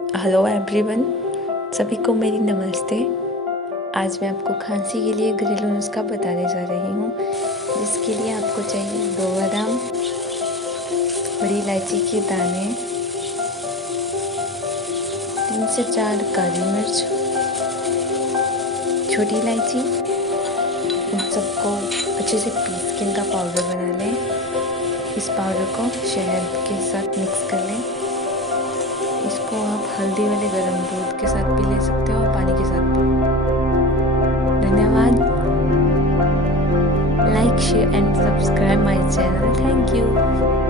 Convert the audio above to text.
Hello everyone, सभी को मेरी नमस्ते। आज मैं आपको खांसी के लिए घरेलू नुस्खा बताने जा रही हूँ, जिसके लिए आपको चाहिए 2 बादाम, बड़ी इलायची के दाने, 3 से 4 काली मिर्च, छोटी इलायची। इन सबको अच्छे से पीस के इनका पाउडर बना लें। इस पाउडर को शहद के साथ मिक्स कर लें। इसको आप हल्दी वाले गर्म दूध के साथ भी ले सकते हो और पानी के साथ भी। धन्यवाद। Like, share and subscribe my channel. Thank you.